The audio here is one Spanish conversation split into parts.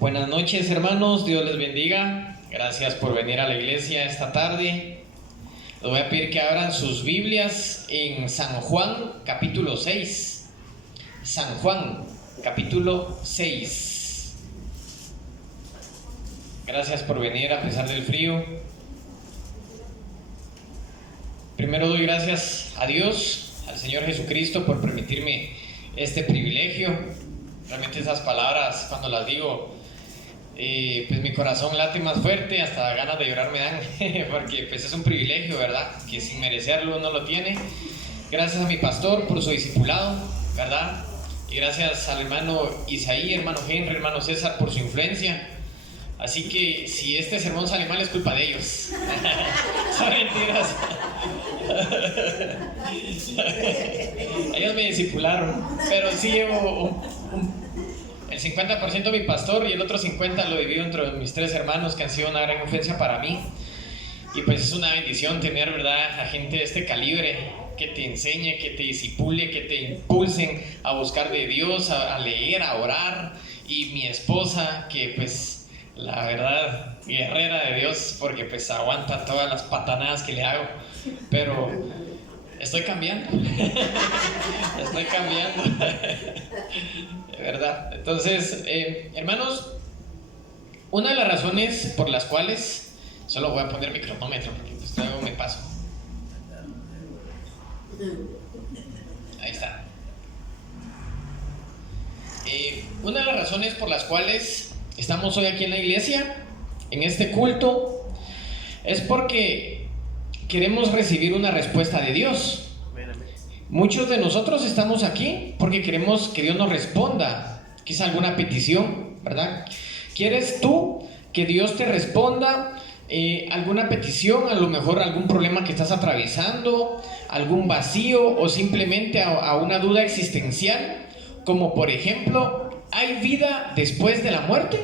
Buenas noches, hermanos, Dios les bendiga. Gracias por venir a la iglesia esta tarde. Les voy a pedir que abran sus Biblias en San Juan capítulo 6. San Juan capítulo 6. Gracias por venir a pesar del frío. Primero doy gracias a Dios, al Señor Jesucristo, por permitirme este privilegio. Realmente esas palabras, cuando las digo, pues mi corazón late más fuerte, hasta ganas de llorar me dan, porque pues es un privilegio, ¿verdad? Que sin merecerlo uno lo tiene. Gracias a mi pastor por su discipulado, ¿verdad? Y gracias al hermano Isaí, hermano Henry, hermano César por su influencia. Así que si este sermón sale mal es culpa de ellos. Son mentiras. Ellos me discipularon, pero sí llevo el 50% de mi pastor y el otro 50% lo divido entre mis tres hermanos, que han sido una gran influencia para mí. Y pues es una bendición tener, ¿verdad?, a gente de este calibre que te enseñe, que te disipule, que te impulsen a buscar de Dios, a leer, a orar. Y mi esposa, que pues la verdad, guerrera de Dios, porque pues aguanta todas las patanadas que le hago, pero estoy cambiando. Estoy cambiando. De verdad. Entonces, hermanos, una de las razones por las cuales, solo voy a poner mi cronómetro porque pues luego me paso. Ahí está. Una de las razones por las cuales estamos hoy aquí en la iglesia, en este culto, es porque queremos recibir una respuesta de Dios. Muchos de nosotros estamos aquí porque queremos que Dios nos responda, quizá alguna petición, ¿verdad? ¿Quieres tú que Dios te responda alguna petición, a lo mejor algún problema que estás atravesando, algún vacío o simplemente a una duda existencial? Como por ejemplo, ¿hay vida después de la muerte?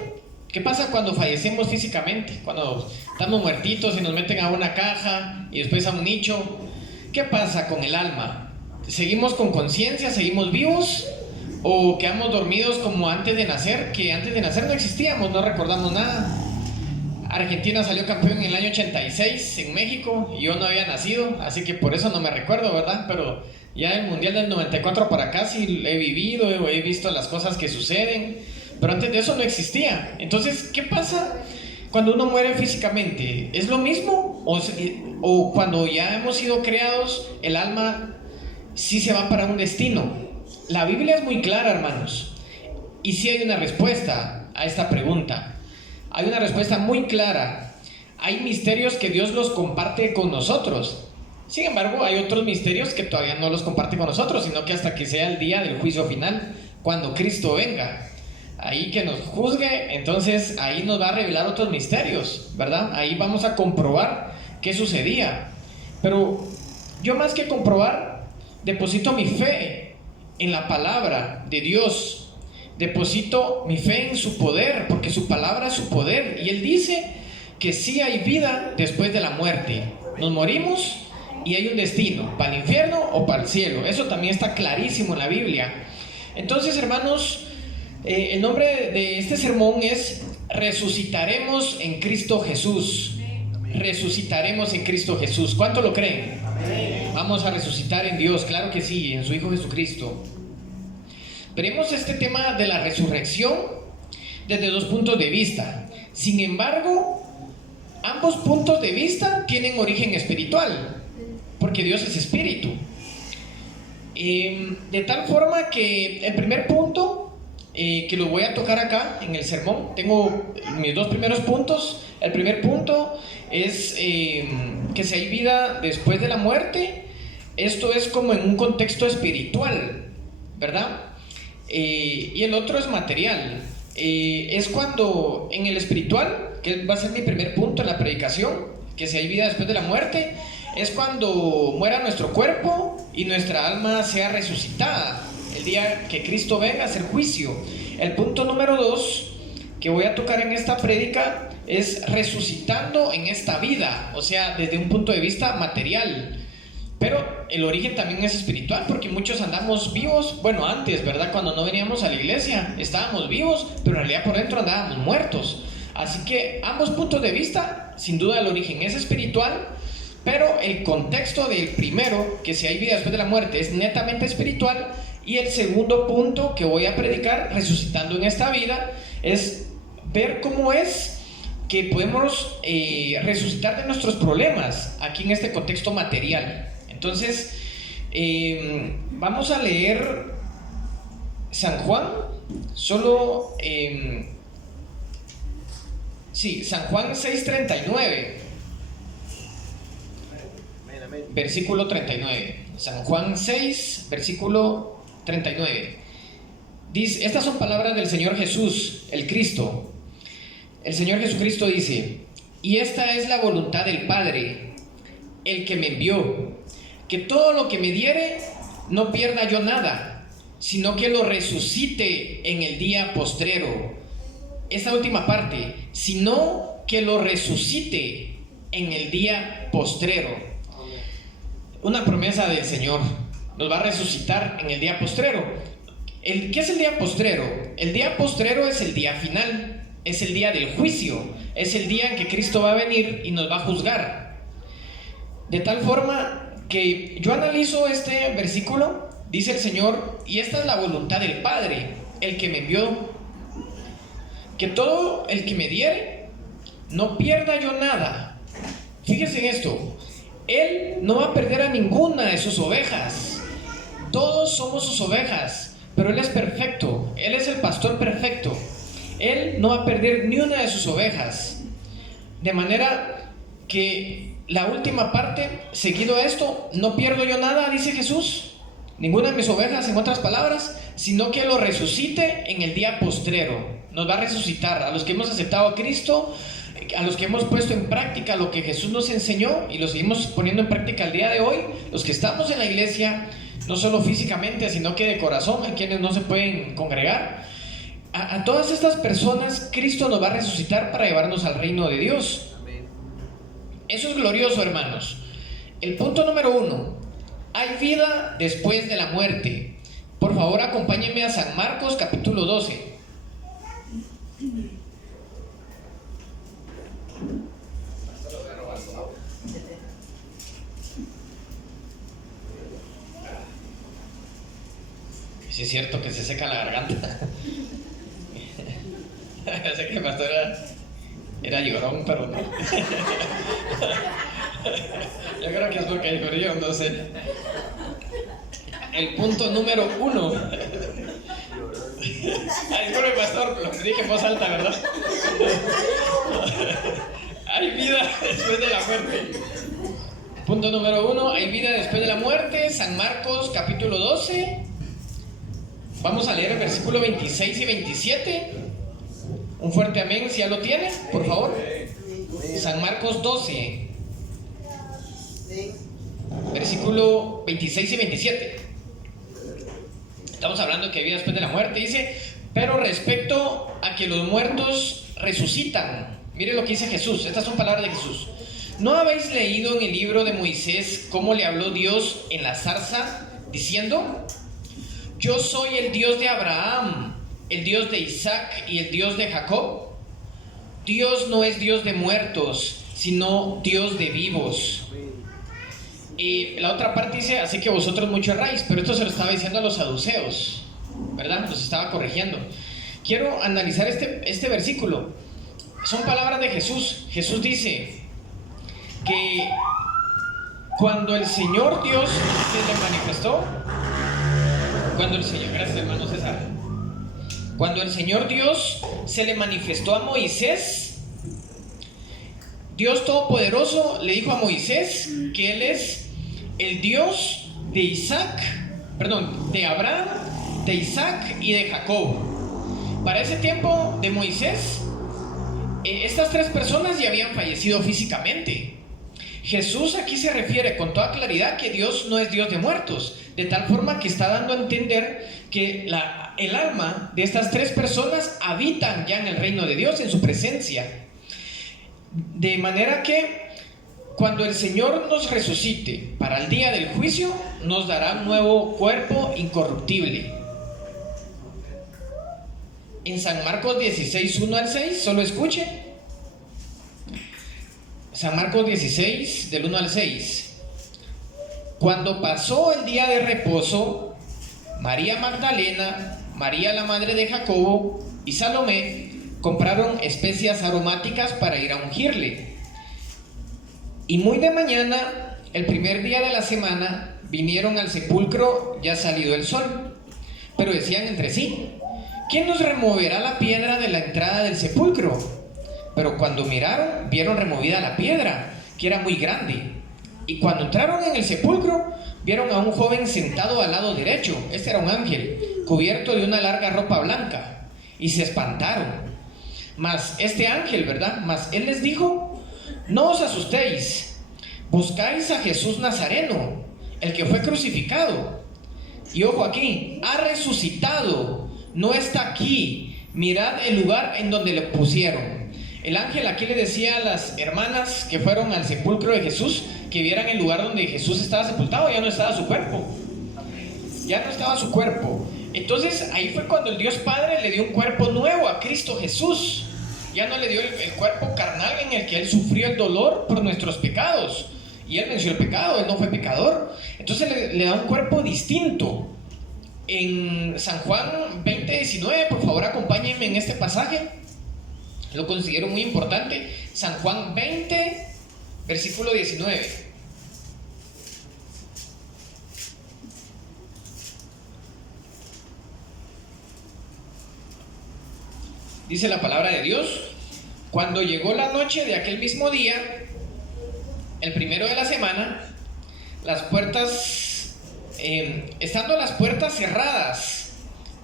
¿Qué pasa cuando fallecemos físicamente? Cuando estamos muertitos y nos meten a una caja y después a un nicho. ¿Qué pasa con el alma? ¿Seguimos con conciencia? ¿Seguimos vivos? ¿O quedamos dormidos como antes de nacer? Que antes de nacer no existíamos, no recordamos nada. Argentina salió campeón en el año 86 en México y yo no había nacido, así que por eso no me recuerdo, ¿verdad? Pero ya el Mundial del 94 para acá sí he vivido, he visto las cosas que suceden, pero antes de eso no existía. Entonces, ¿qué pasa cuando uno muere físicamente? ¿Es lo mismo? ¿O cuando ya hemos sido creados, el alma sí se va para un destino? La Biblia es muy clara, hermanos, y sí hay una respuesta a esta pregunta. Hay una respuesta muy clara. Hay misterios que Dios los comparte con nosotros. Sin embargo, hay otros misterios que todavía no los comparte con nosotros, sino que hasta que sea el día del juicio final, cuando Cristo venga, ahí que nos juzgue, entonces ahí nos va a revelar otros misterios, ¿verdad? Ahí vamos a comprobar qué sucedía. Pero yo, más que comprobar, deposito mi fe en la palabra de Dios. Deposito mi fe en su poder, porque su palabra es su poder. Y Él dice que sí hay vida después de la muerte. Nos morimos y hay un destino, para el infierno o para el cielo. Eso también está clarísimo en la Biblia. Entonces, hermanos, el nombre de este sermón es Resucitaremos en Cristo Jesús. Resucitaremos en Cristo Jesús. ¿Cuánto lo creen? Amén. Vamos a resucitar en Dios, claro que sí, en su Hijo Jesucristo. Veremos este tema de la resurrección desde dos puntos de vista. Sin embargo, ambos puntos de vista tienen origen espiritual, porque Dios es espíritu. De tal forma que el primer punto que lo voy a tocar acá en el sermón, tengo mis dos primeros puntos. El primer punto es que si hay vida después de la muerte, esto es como en un contexto espiritual, ¿verdad? Y el otro es material. Es cuando en el espiritual, que va a ser mi primer punto en la predicación, que si hay vida después de la muerte, es cuando muera nuestro cuerpo y nuestra alma sea resucitada, el día que Cristo venga a hacer juicio. El punto número 2 que voy a tocar en esta prédica es resucitando en esta vida, o sea, desde un punto de vista material. Pero el origen también es espiritual, porque muchos andamos vivos, bueno, antes, ¿verdad? Cuando no veníamos a la iglesia, estábamos vivos, pero en realidad por dentro andábamos muertos. Así que ambos puntos de vista, sin duda el origen es espiritual, pero el contexto del primero, que si hay vida después de la muerte, es netamente espiritual. Y el segundo punto que voy a predicar, resucitando en esta vida, es ver cómo es que podemos resucitar de nuestros problemas aquí en este contexto material. Entonces, vamos a leer San Juan, San Juan 6:39, versículo 39. San Juan 6, versículo 39. Dice, estas son palabras del Señor Jesús, el Cristo. El Señor Jesucristo dice: y esta es la voluntad del Padre, el que me envió, que todo lo que me diere no pierda yo nada, sino que lo resucite en el día postrero. Esta última parte, sino que lo resucite en el día postrero. Una promesa del Señor, nos va a resucitar en el día postrero. ¿Qué es el día postrero? El día postrero es el día final, es el día del juicio, es el día en que Cristo va a venir y nos va a juzgar. De tal forma que yo analizo este versículo, dice el Señor, y esta es la voluntad del Padre, el que me envió, que todo el que me diere, no pierda yo nada. Fíjense en esto, Él no va a perder a ninguna de sus ovejas. Todos somos sus ovejas, pero Él es perfecto, Él es el pastor perfecto. Él no va a perder ni una de sus ovejas. De manera que la última parte, seguido a esto, no pierdo yo nada, dice Jesús, ninguna de mis ovejas, en otras palabras, sino que lo resucite en el día postrero. Nos va a resucitar a los que hemos aceptado a Cristo, a los que hemos puesto en práctica lo que Jesús nos enseñó y lo seguimos poniendo en práctica el día de hoy, los que estamos en la iglesia, no solo físicamente, sino que de corazón, a quienes no se pueden congregar. A todas estas personas Cristo nos va a resucitar para llevarnos al reino de Dios. Eso es glorioso, hermanos. El punto número 1: hay vida después de la muerte. Por favor, acompáñenme a San Marcos capítulo 12. Sí, es cierto que se seca la garganta. Sé que el pastor era llorón, pero no. Yo creo que es porque dijo yo, no sé. El punto número 1. Ay, disculpe, pastor, lo dije en voz alta, ¿verdad? Hay vida después de la muerte. Punto número 1, hay vida después de la muerte. San Marcos capítulo 12. Vamos a leer el versículo 26 y 27. Un fuerte amén si ya lo tiene, por favor. San Marcos 12, versículo 26 y 27. Estamos hablando que hay vida después de la muerte. Dice: pero respecto a que los muertos resucitan. Mire lo que dice Jesús. Estas son palabras de Jesús. ¿No habéis leído en el libro de Moisés cómo le habló Dios en la zarza, diciendo: yo soy el Dios de Abraham, el Dios de Isaac y el Dios de Jacob? Dios no es Dios de muertos, sino Dios de vivos. Y la otra parte dice: así que vosotros mucho erráis. Pero esto se lo estaba diciendo a los saduceos, ¿verdad? Los estaba corrigiendo. Quiero analizar este versículo. Son palabras de Jesús. Jesús dice que cuando el Señor Dios se le manifestó, gracias hermano César, cuando el Señor Dios se le manifestó a Moisés, Dios Todopoderoso le dijo a Moisés que Él es el Dios de de Abraham, de Isaac y de Jacob. Para ese tiempo de Moisés, estas tres personas ya habían fallecido físicamente. Jesús aquí se refiere con toda claridad que Dios no es Dios de muertos, de tal forma que está dando a entender que el alma de estas tres personas habitan ya en el reino de Dios, en su presencia. De manera que Cuando el Señor nos resucite para el día del juicio, nos dará un nuevo cuerpo incorruptible. En San Marcos 16, 1 al 6, solo escuche. San Marcos 16, del 1 al 6. Cuando pasó el día de reposo, María Magdalena, María la madre de Jacobo y Salomé compraron especias aromáticas para ir a ungirle. Y muy de mañana, el primer día de la semana, vinieron al sepulcro ya salido el sol. Pero decían entre sí: ¿quién nos removerá la piedra de la entrada del sepulcro? Pero cuando miraron, vieron removida la piedra, que era muy grande. Y cuando entraron en el sepulcro, vieron a un joven sentado al lado derecho. Este era un ángel, cubierto de una larga ropa blanca. Y se espantaron. Mas este ángel, ¿verdad? Mas él les dijo: no os asustéis, buscáis a Jesús Nazareno, el que fue crucificado. Y ojo aquí, ha resucitado, no está aquí. Mirad el lugar en donde le pusieron. El ángel aquí le decía a las hermanas que fueron al sepulcro de Jesús que vieran el lugar donde Jesús estaba sepultado. Ya no estaba su cuerpo. Ya no estaba su cuerpo. Entonces ahí fue cuando el Dios Padre le dio un cuerpo nuevo a Cristo Jesús. Ya no le dio el cuerpo carnal en el que Él sufrió el dolor por nuestros pecados. Y Él venció el pecado, Él no fue pecador. Entonces le da un cuerpo distinto. En San Juan 20, 19, por favor acompáñenme en este pasaje. Lo considero muy importante. San Juan 20, versículo 19. Dice la palabra de Dios: cuando llegó la noche de aquel mismo día, el primero de la semana, las puertas, estando las puertas cerradas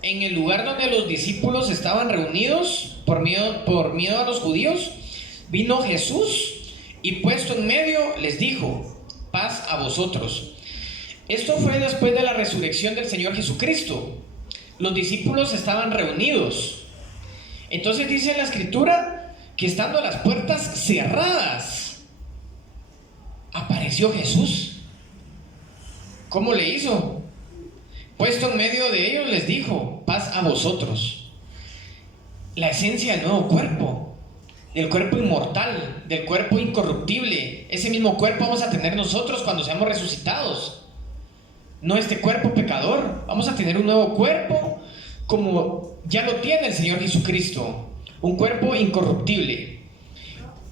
en el lugar donde los discípulos estaban reunidos por miedo a los judíos, vino Jesús y puesto en medio les dijo: paz a vosotros. Esto fue después de la resurrección del Señor Jesucristo. Los discípulos estaban reunidos. Entonces dice la Escritura que estando las puertas cerradas, apareció Jesús. ¿Cómo le hizo? Puesto en medio de ellos les dijo: paz a vosotros. La esencia del nuevo cuerpo, del cuerpo inmortal, del cuerpo incorruptible. Ese mismo cuerpo vamos a tener nosotros cuando seamos resucitados. No este cuerpo pecador. Vamos a tener un nuevo cuerpo como ya lo tiene el Señor Jesucristo, un cuerpo incorruptible.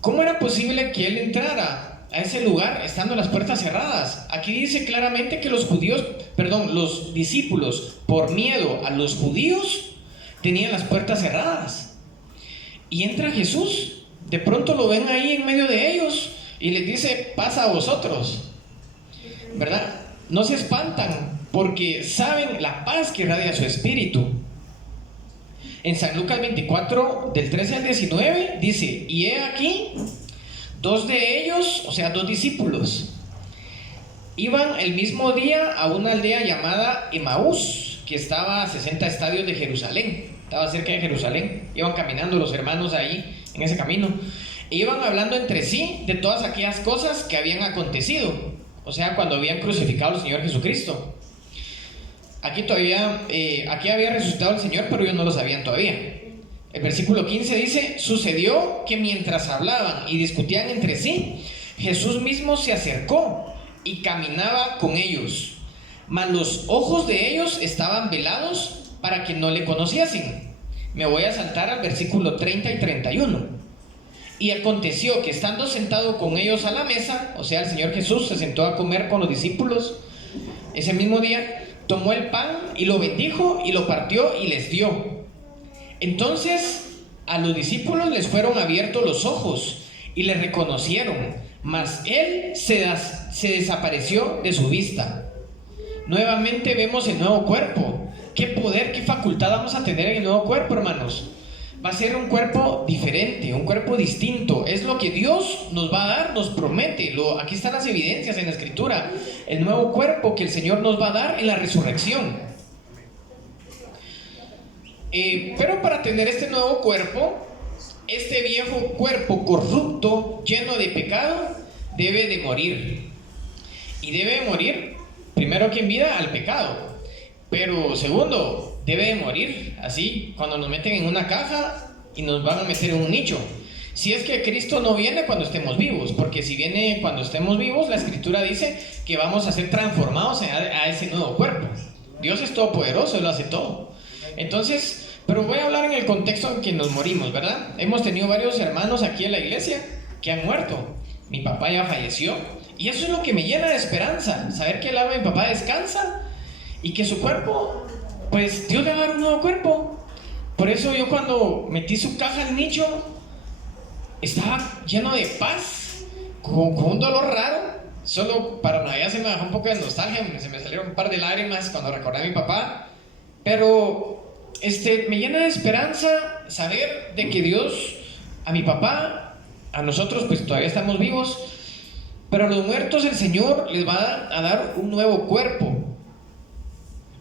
¿Cómo era posible que Él entrara a ese lugar estando las puertas cerradas? Aquí dice claramente que los discípulos, por miedo a los judíos, tenían las puertas cerradas. Y entra Jesús, de pronto lo ven ahí en medio de ellos y les dice: paz a vosotros, ¿verdad? No se espantan porque saben la paz que irradia su espíritu. En San Lucas 24, del 13 al 19, dice: y he aquí, dos de ellos, o sea, dos discípulos, iban el mismo día a una aldea llamada Emaús, que estaba a 60 estadios de Jerusalén. Estaba cerca de Jerusalén. Iban caminando los hermanos ahí en ese camino. E iban hablando entre sí de todas aquellas cosas que habían acontecido. O sea, cuando habían crucificado al Señor Jesucristo. Aquí había resucitado el Señor, pero ellos no lo sabían todavía. El versículo 15 dice: sucedió que mientras hablaban y discutían entre sí, Jesús mismo se acercó y caminaba con ellos. Mas los ojos de ellos estaban velados para que no le conociesen. Me voy a saltar al versículo 30 y 31. Y aconteció que estando sentado con ellos a la mesa, o sea, el Señor Jesús se sentó a comer con los discípulos ese mismo día, tomó el pan y lo bendijo y lo partió y les dio. Entonces a los discípulos les fueron abiertos los ojos y le reconocieron, mas él se desapareció de su vista. Nuevamente vemos el nuevo cuerpo. ¿Qué poder, qué facultad vamos a tener en el nuevo cuerpo, hermanos? Va a ser un cuerpo diferente, un cuerpo distinto. Es lo que Dios nos va a dar, nos promete. Aquí están las evidencias en la Escritura. El nuevo cuerpo que el Señor nos va a dar en la resurrección. Pero para tener este nuevo cuerpo, este viejo cuerpo corrupto, lleno de pecado, debe de morir. Y debe de morir, primero que en vida, al pecado. Pero segundo, debe de morir así, cuando nos meten en una caja y nos van a meter en un nicho. Si es que Cristo no viene cuando estemos vivos, porque si viene cuando estemos vivos, la Escritura dice que vamos a ser transformados a ese nuevo cuerpo. Dios es todopoderoso, Él lo hace todo. Entonces, pero voy a hablar en el contexto en que nos morimos, ¿verdad? Hemos tenido varios hermanos aquí en la iglesia que han muerto. Mi papá ya falleció, y eso es lo que me llena de esperanza, saber que el alma de mi papá descansa y que su cuerpo, pues Dios le va a dar un nuevo cuerpo. Por eso yo cuando metí su caja al nicho, estaba lleno de paz, con un dolor raro. Solo para Navidad se me bajó un poco de nostalgia, se me salieron un par de lágrimas cuando recordé a mi papá. Pero me llena de esperanza saber de que Dios, a mi papá, a nosotros pues todavía estamos vivos, pero a los muertos el Señor les va a dar un nuevo cuerpo.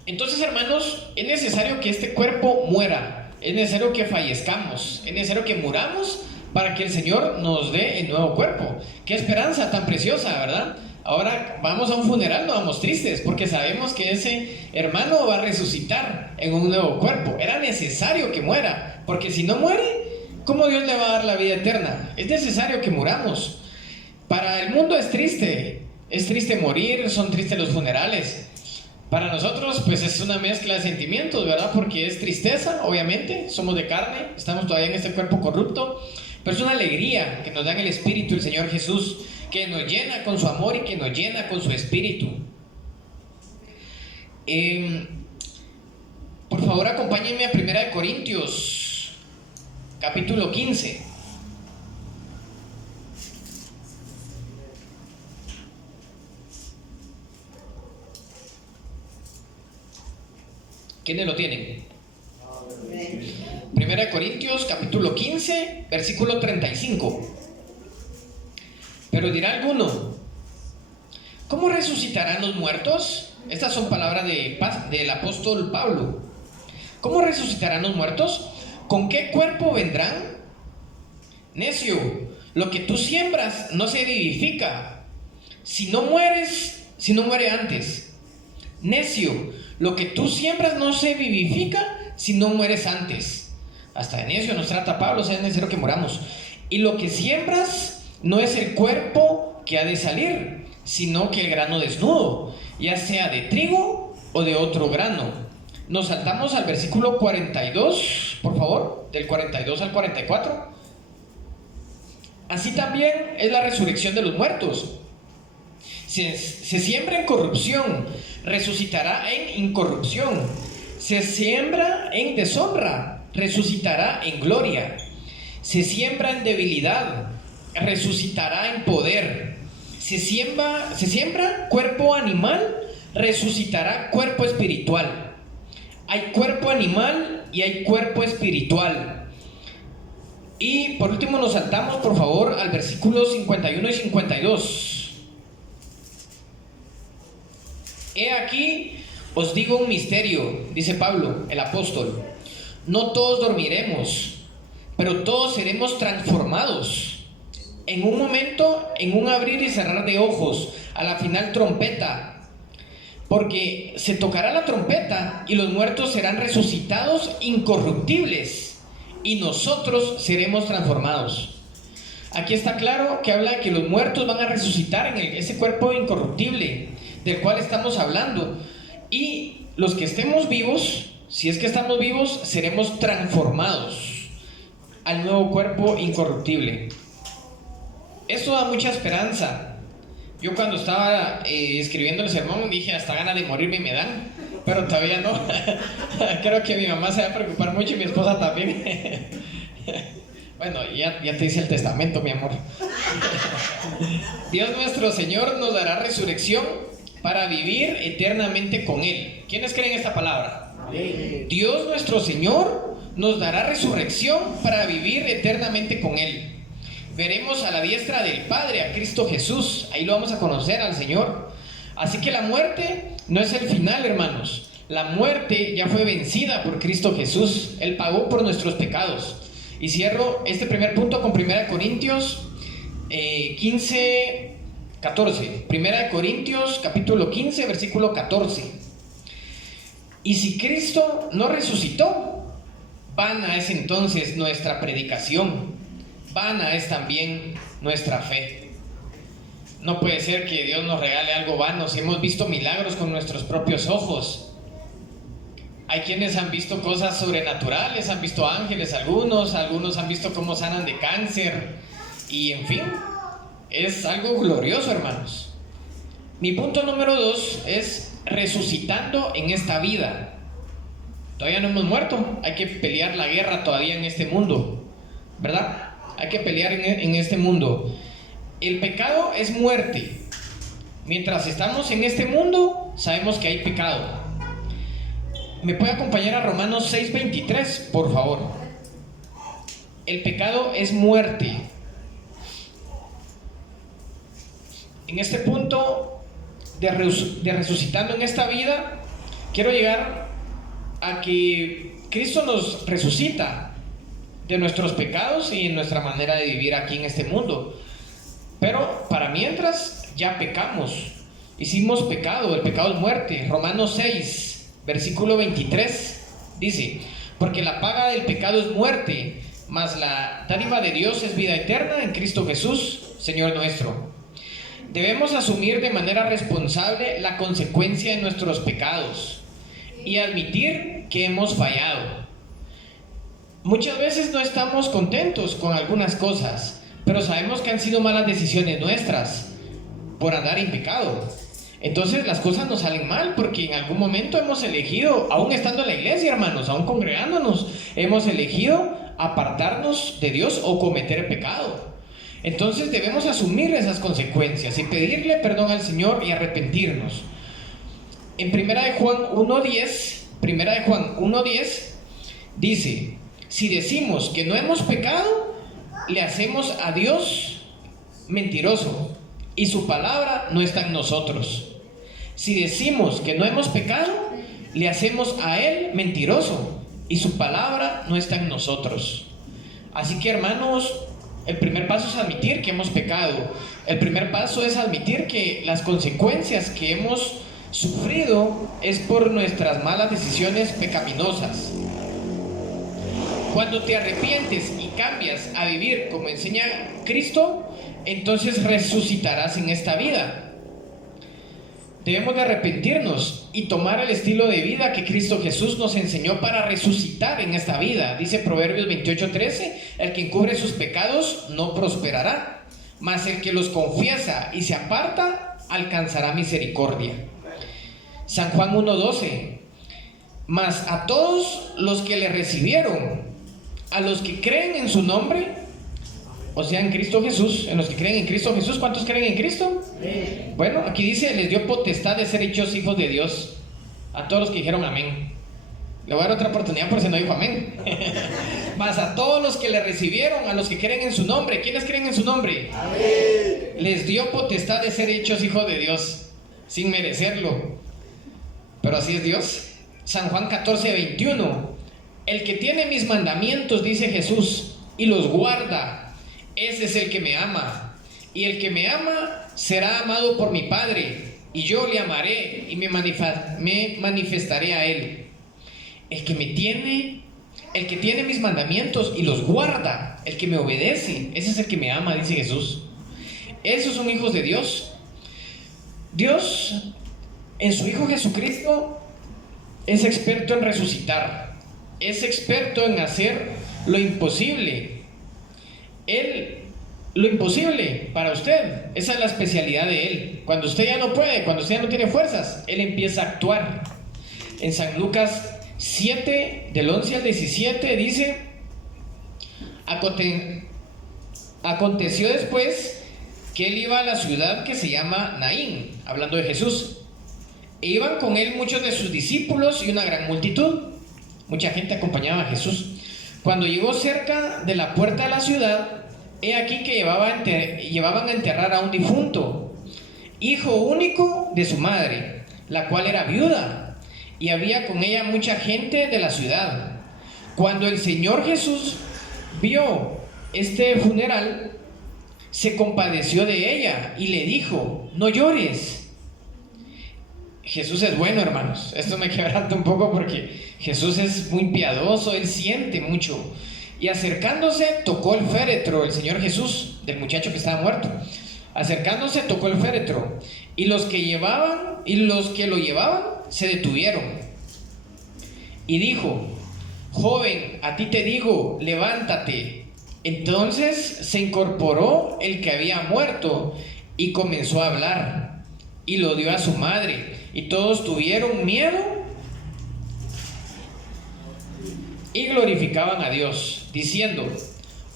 Entonces, hermanos, es necesario que este cuerpo muera, es necesario que fallezcamos, es necesario que muramos para que el Señor nos dé el nuevo cuerpo. Qué esperanza tan preciosa, ¿verdad? Ahora vamos a un funeral, no vamos tristes, porque sabemos que ese hermano va a resucitar en un nuevo cuerpo. Era necesario que muera, porque si no muere, ¿cómo Dios le va a dar la vida eterna? Es necesario que muramos. Para el mundo es triste morir, son tristes los funerales. Para nosotros, pues es una mezcla de sentimientos, ¿verdad? Porque es tristeza, obviamente, somos de carne, estamos todavía en este cuerpo corrupto, pero es una alegría que nos da en el Espíritu el Señor Jesús, que nos llena con su amor y que nos llena con su Espíritu. Por favor, acompáñenme a 1 Corintios, capítulo 15. ¿Quiénes lo tienen? 1 Corintios capítulo 15, versículo 35. Pero dirá alguno, ¿cómo resucitarán los muertos? Estas son palabras del apóstol Pablo. ¿Cómo resucitarán los muertos? ¿Con qué cuerpo vendrán? Necio, lo que tú siembras no se vivifica. Si no muere antes. Necio, lo que tú siembras no se vivifica si no mueres antes. Hasta de necio nos trata Pablo, o sea, es necesario que muramos. Y lo que siembras no es el cuerpo que ha de salir, sino que el grano desnudo, ya sea de trigo o de otro grano. Nos saltamos al versículo 42, por favor, del 42 al 44. Así también es la resurrección de los muertos. Se siembra en corrupción, resucitará en incorrupción. Se siembra en deshonra, resucitará en gloria. Se siembra en debilidad, resucitará en poder. Se siembra cuerpo animal, resucitará cuerpo espiritual. Hay cuerpo animal y hay cuerpo espiritual. Y por último nos saltamos, por favor, al versículo 51 y 52. He aquí, os digo un misterio, dice Pablo, el apóstol. No todos dormiremos, pero todos seremos transformados. En un momento, en un abrir y cerrar de ojos, a la final trompeta. Porque se tocará la trompeta y los muertos serán resucitados incorruptibles y nosotros seremos transformados. Aquí está claro que habla de que los muertos van a resucitar en ese cuerpo incorruptible del cual estamos hablando, y los que estemos vivos, si es que estamos vivos, seremos transformados al nuevo cuerpo incorruptible. Esto da mucha esperanza. Yo cuando estaba escribiendo el sermón dije, hasta ganas de morirme me dan, pero todavía no. Creo que mi mamá se va a preocupar mucho y mi esposa también. Bueno, ya te hice el testamento, mi amor. Dios nuestro Señor nos dará resurrección para vivir eternamente con Él. ¿Quiénes creen esta palabra? Amén. Dios nuestro Señor nos dará resurrección para vivir eternamente con Él. Veremos a la diestra del Padre, a Cristo Jesús. Ahí lo vamos a conocer al Señor. Así que la muerte no es el final, hermanos. La muerte ya fue vencida por Cristo Jesús. Él pagó por nuestros pecados. Y cierro este primer punto con 1 Corintios 15, 14. Primera de Corintios, capítulo 15, versículo 14. Y si Cristo no resucitó, vana es entonces nuestra predicación, vana es también nuestra fe. No puede ser que Dios nos regale algo vano si hemos visto milagros con nuestros propios ojos. Hay quienes han visto cosas sobrenaturales, han visto ángeles, algunos han visto cómo sanan de cáncer, y en fin, es algo glorioso, hermanos. Mi punto número 2 es resucitando en esta vida. Todavía no hemos muerto, hay que pelear la guerra todavía en este mundo, ¿verdad? Hay que pelear en este mundo. El pecado es muerte. Mientras estamos en este mundo, sabemos que hay pecado. ¿Me puede acompañar a Romanos 6:23, por favor? El pecado es muerte. En este punto de resucitando en esta vida, quiero llegar a que Cristo nos resucita de nuestros pecados y en nuestra manera de vivir aquí en este mundo. Pero para mientras ya pecamos, hicimos pecado, el pecado es muerte. Romanos 6, versículo 23 dice: porque la paga del pecado es muerte, mas la dádiva de Dios es vida eterna en Cristo Jesús, Señor nuestro. Debemos asumir de manera responsable la consecuencia de nuestros pecados y admitir que hemos fallado. Muchas veces no estamos contentos con algunas cosas, pero sabemos que han sido malas decisiones nuestras por andar en pecado. Entonces las cosas nos salen mal porque en algún momento hemos elegido, aún estando en la iglesia, hermanos, aún congregándonos, hemos elegido apartarnos de Dios o cometer pecado. Entonces debemos asumir esas consecuencias y pedirle perdón al Señor y arrepentirnos. En Primera de Juan 1:10 dice: si decimos que no hemos pecado, le hacemos a Dios mentiroso y su palabra no está en nosotros. Si decimos que no hemos pecado, le hacemos a Él mentiroso y su palabra no está en nosotros. Así que, hermanos, el primer paso es admitir que hemos pecado. El primer paso es admitir que las consecuencias que hemos sufrido es por nuestras malas decisiones pecaminosas. Cuando te arrepientes y cambias a vivir como enseña Cristo, entonces resucitarás en esta vida. Debemos de arrepentirnos y tomar el estilo de vida que Cristo Jesús nos enseñó para resucitar en esta vida. Dice Proverbios 28:13: el que encubre sus pecados no prosperará, mas el que los confiesa y se aparta alcanzará misericordia. San Juan 1:12: mas a todos los que le recibieron, a los que creen en su nombre, o sea, en Cristo Jesús, en los que creen en Cristo Jesús. ¿Cuántos creen en Cristo? Sí. Bueno, aquí dice: les dio potestad de ser hechos hijos de Dios. A todos los que dijeron amén. Le voy a dar otra oportunidad por si no dijo amén. Mas a todos los que le recibieron, a los que creen en su nombre. ¿Quiénes creen en su nombre? Amén. Les dio potestad de ser hechos hijos de Dios, sin merecerlo. Pero así es Dios. San Juan 14:21: el que tiene mis mandamientos, dice Jesús, y los guarda, ese es el que me ama. Y el que me ama será amado por mi Padre, y yo le amaré y me manifestaré a él. El que tiene mis mandamientos y los guarda, el que me obedece, ese es el que me ama, dice Jesús. Esos son hijos de Dios. Dios, en su Hijo Jesucristo, es experto en resucitar, es experto en hacer lo imposible. Lo imposible para usted, esa es la especialidad de Él. Cuando usted ya no puede, cuando usted ya no tiene fuerzas, Él empieza a actuar. En San Lucas 7, del 11 al 17, dice: aconteció después que Él iba a la ciudad que se llama Naín, hablando de Jesús. E iban con Él muchos de sus discípulos y una gran multitud. Mucha gente acompañaba a Jesús. Cuando llegó cerca de la puerta de la ciudad, he aquí que llevaban a enterrar a un difunto, hijo único de su madre, la cual era viuda, y había con ella mucha gente de la ciudad. Cuando el Señor Jesús vio este funeral, se compadeció de ella y le dijo: no llores. Jesús es bueno, hermanos. Esto me quebranta un poco porque Jesús es muy piadoso, Él siente mucho. Y acercándose, tocó el féretro, el Señor Jesús, del muchacho que estaba muerto. Acercándose, tocó el féretro. Y los que lo llevaban se detuvieron. Y dijo: joven, a ti te digo, levántate. Entonces se incorporó el que había muerto y comenzó a hablar. Y lo dio a su madre. Y todos tuvieron miedo y glorificaban a Dios, diciendo: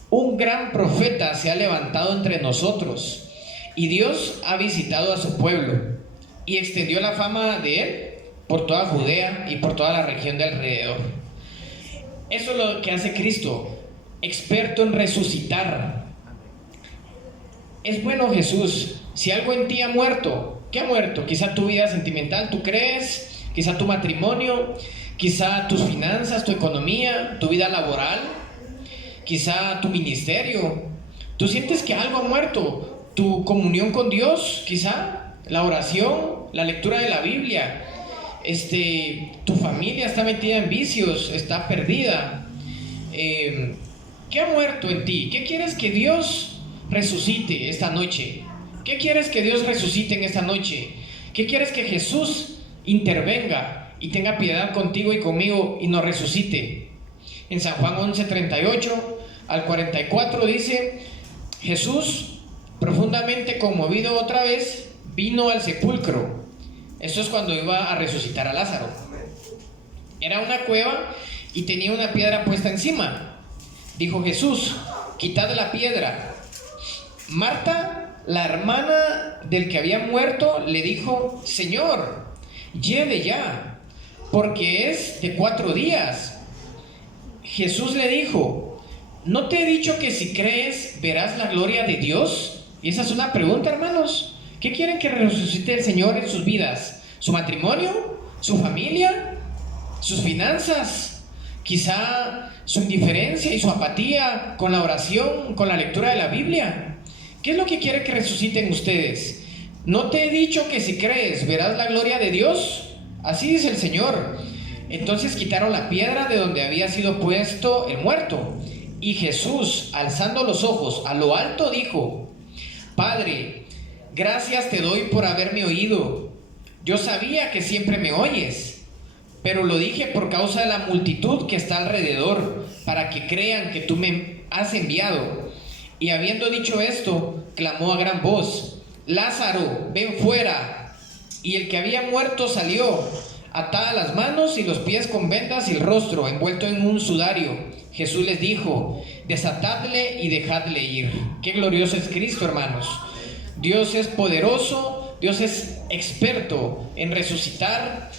un gran profeta se ha levantado entre nosotros, y Dios ha visitado a su pueblo, y extendió la fama de él por toda Judea y por toda la región de alrededor. Eso es lo que hace Cristo, experto en resucitar. Es bueno Jesús. Si algo en ti ha muerto, ¿qué ha muerto? Quizá tu vida sentimental, ¿tú crees? Quizá tu matrimonio, quizá tus finanzas, tu economía, tu vida laboral, quizá tu ministerio. ¿Tú sientes que algo ha muerto? Tu comunión con Dios, quizá la oración, la lectura de la Biblia. Tu familia está metida en vicios, está perdida. ¿Qué ha muerto en ti? ¿Qué quieres que Dios resucite esta noche? ¿Qué quieres que Dios resucite en esta noche? ¿Qué quieres que Jesús intervenga y tenga piedad contigo y conmigo y nos resucite? En San Juan 11:38 al 44 dice: Jesús, profundamente conmovido otra vez, vino al sepulcro. Esto es cuando iba a resucitar a Lázaro. Era una cueva y tenía una piedra puesta encima. Dijo Jesús: quitad la piedra. Marta, la hermana del que había muerto, le dijo: Señor, lleve ya, porque es de 4 días. Jesús le dijo: ¿no te he dicho que si crees verás la gloria de Dios? Y esa es una pregunta, hermanos. ¿Qué quieren que resucite el Señor en sus vidas? ¿Su matrimonio? ¿Su familia? ¿Sus finanzas? Quizá su indiferencia y su apatía con la oración, con la lectura de la Biblia. ¿Qué es lo que quiere que resuciten ustedes? ¿No te he dicho que si crees verás la gloria de Dios? Así dice el Señor. Entonces quitaron la piedra de donde había sido puesto el muerto. Y Jesús, alzando los ojos a lo alto, dijo: Padre, gracias te doy por haberme oído. Yo sabía que siempre me oyes, pero lo dije por causa de la multitud que está alrededor, para que crean que tú me has enviado. Y habiendo dicho esto, clamó a gran voz: Lázaro, ven fuera. Y el que había muerto salió, atadas las manos y los pies con vendas y el rostro envuelto en un sudario. Jesús les dijo: desatadle y dejadle ir. Qué glorioso es Cristo, hermanos. Dios es poderoso, Dios es experto en resucitar.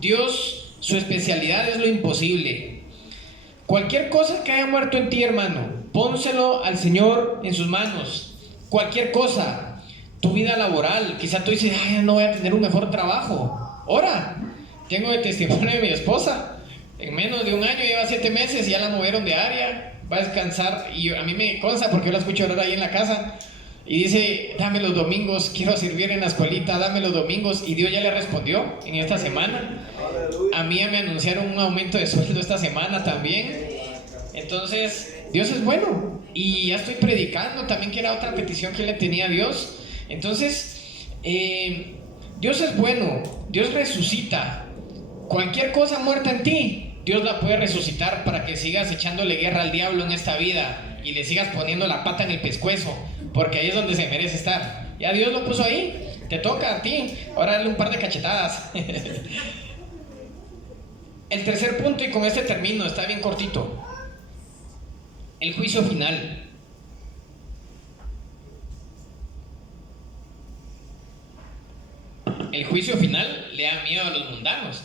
Dios, su especialidad es lo imposible. Cualquier cosa que haya muerto en ti, hermano, pónselo al Señor en sus manos. Cualquier cosa, tu vida laboral, quizá tú dices: ay, no voy a tener un mejor trabajo. Ora, tengo el testimonio de mi esposa. En menos de un año, lleva 7 meses y ya la movieron de área, va a descansar. Y a mí me consta porque yo la escucho orar ahí en la casa. Y dice: dame los domingos, quiero servir en la escuelita, dame los domingos. Y Dios ya le respondió en esta semana. A mí ya me anunciaron un aumento de sueldo esta semana también. Entonces, Dios es bueno. Y ya estoy predicando también, que era otra petición que le tenía a Dios. Entonces, Dios es bueno, Dios resucita. Cualquier cosa muerta en ti, Dios la puede resucitar para que sigas echándole guerra al diablo en esta vida y le sigas poniendo la pata en el pescuezo, porque ahí es donde se merece estar. Ya Dios lo puso ahí, te toca a ti. Ahora dale un par de cachetadas. El tercer punto, y con este termino, está bien cortito: el juicio final. El juicio final le da miedo a los mundanos.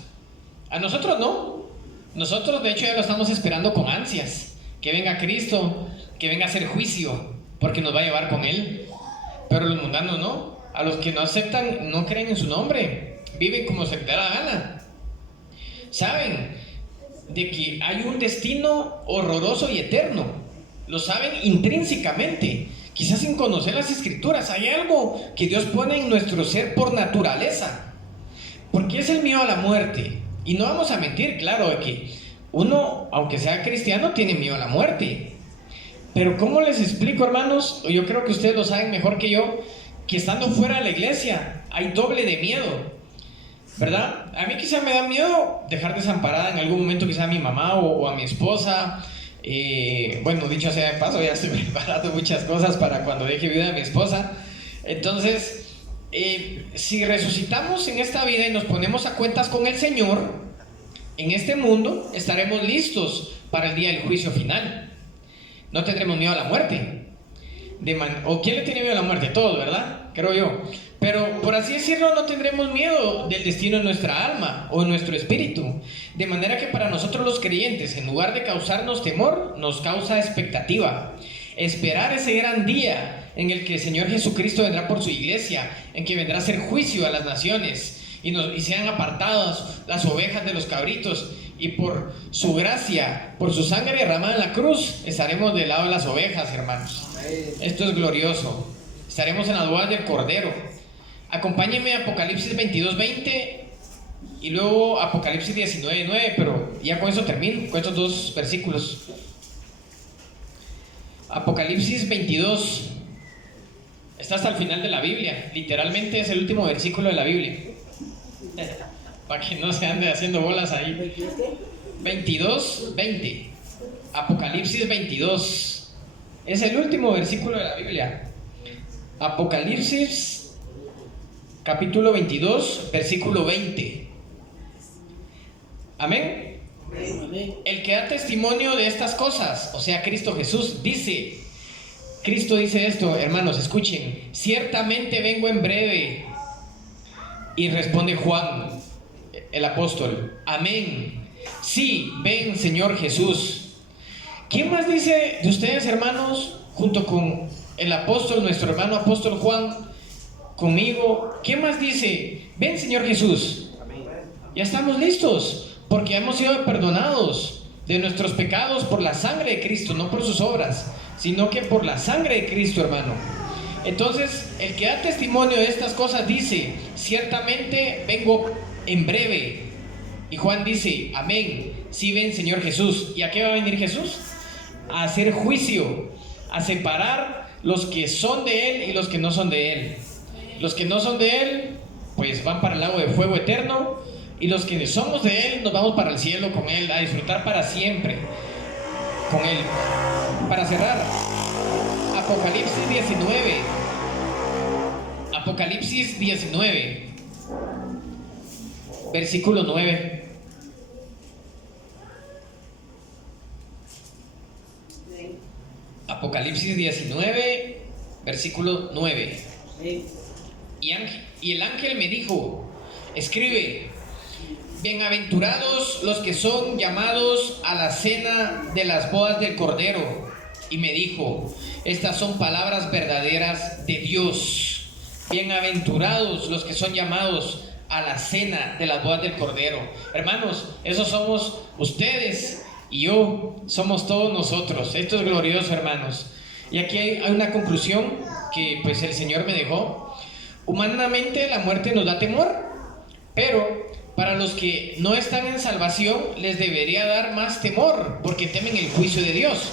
A nosotros no. Nosotros de hecho ya lo estamos esperando con ansias. Que venga Cristo, que venga a hacer juicio, porque nos va a llevar con Él. Pero los mundanos no. A los que no aceptan, no creen en su nombre, viven como se les da la gana. Saben de que hay un destino horroroso y eterno. Lo saben intrínsecamente. quizás sin conocer las escrituras. Hay algo que Dios pone en nuestro ser por naturaleza. Porque es el miedo a la muerte. Y no vamos a mentir, claro, de que uno, aunque sea cristiano, tiene miedo a la muerte. Pero ¿cómo les explico, hermanos? Yo creo que ustedes lo saben mejor que yo, que estando fuera de la iglesia hay doble de miedo, ¿verdad? A mí quizá me da miedo dejar desamparada en algún momento quizá a mi mamá o a mi esposa. Bueno, dicho sea de paso, ya estoy preparando muchas cosas para cuando deje vida a mi esposa. Entonces, si resucitamos en esta vida y nos ponemos a cuentas con el Señor, en este mundo estaremos listos para el día del juicio final. No tendremos miedo a la muerte. ¿O quién le tiene miedo a la muerte? Todos, ¿verdad? Creo yo. Pero por así decirlo, no tendremos miedo del destino de nuestra alma o de nuestro espíritu. De manera que para nosotros los creyentes, en lugar de causarnos temor, nos causa expectativa. Esperar ese gran día en el que el Señor Jesucristo vendrá por su iglesia, en que vendrá a hacer juicio a las naciones y sean apartadas las ovejas de los cabritos, y por su gracia, por su sangre derramada en la cruz, estaremos del lado de las ovejas, hermanos. Esto es glorioso. Estaremos en las bodas del Cordero. Acompáñenme a Apocalipsis 22:20 y luego Apocalipsis 19:9, pero ya con eso termino, con estos dos versículos. Apocalipsis 22 está hasta el final de la Biblia, literalmente es el último versículo de la Biblia. Para que no se ande haciendo bolas ahí. 22:20. Apocalipsis 22. Es el último versículo de la Biblia. Apocalipsis, capítulo 22, versículo 20. Amén. El que da testimonio de estas cosas, o sea, Cristo Jesús, dice, Cristo dice esto, hermanos, escuchen: ciertamente vengo en breve. Y responde Juan, el apóstol: amén. Sí, ven, Señor Jesús. ¿Quién más dice de ustedes, hermanos, junto con el apóstol, nuestro hermano apóstol Juan, conmigo? ¿Quién más dice, ven, Señor Jesús? Ya estamos listos, porque hemos sido perdonados de nuestros pecados por la sangre de Cristo, no por sus obras, sino que por la sangre de Cristo, hermano. Entonces, el que da testimonio de estas cosas dice, ciertamente vengo en breve. Y Juan dice, amén, sí, ven, Señor Jesús. ¿Y a qué va a venir Jesús? A hacer juicio, a separar los que son de Él y los que no son de Él. Los que no son de Él, pues van para el lago de fuego eterno, y los que somos de Él, nos vamos para el cielo con Él, a disfrutar para siempre con Él. Para cerrar, Apocalipsis 19. Apocalipsis 19, versículo 9. Apocalipsis 19, versículo 9. Y el ángel me dijo, escribe, bienaventurados los que son llamados a la cena de las bodas del Cordero. Y me dijo, estas son palabras verdaderas de Dios. Bienaventurados los que son llamados a la cena de las bodas del Cordero. Hermanos, esos somos ustedes y yo, somos todos nosotros. Esto es glorioso, hermanos. Y aquí hay una conclusión que pues el Señor me dejó. Humanamente la muerte nos da temor, pero para los que no están en salvación les debería dar más temor, porque temen el juicio de Dios.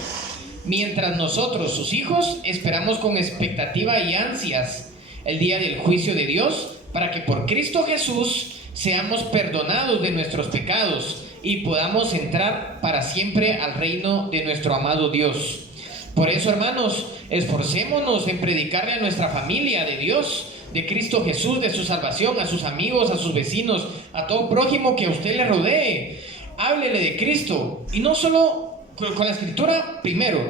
Mientras nosotros, sus hijos, esperamos con expectativa y ansias el día del juicio de Dios, para que por Cristo Jesús seamos perdonados de nuestros pecados y podamos entrar para siempre al reino de nuestro amado Dios. Por eso, hermanos, esforcémonos en predicarle a nuestra familia de Dios, de Cristo Jesús, de su salvación, a sus amigos, a sus vecinos, a todo prójimo que a usted le rodee. Háblele de Cristo, y no solo con la escritura primero,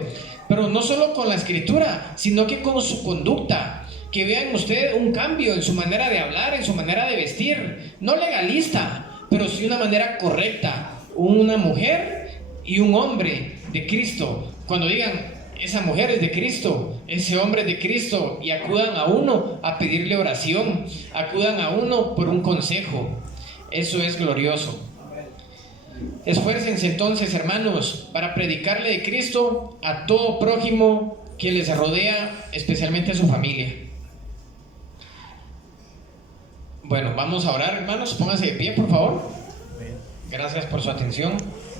pero no solo con la escritura, sino que con su conducta. Que vean ustedes un cambio en su manera de hablar, en su manera de vestir, no legalista, pero sí una manera correcta. Una mujer y un hombre de Cristo. Cuando digan, esa mujer es de Cristo, ese hombre es de Cristo, y acudan a uno a pedirle oración, acudan a uno por un consejo. Eso es glorioso. Esfuércense entonces, hermanos, para predicarle de Cristo a todo prójimo que les rodea, especialmente a su familia. Bueno, vamos a orar, hermanos. Pónganse de pie, por favor. Gracias por su atención.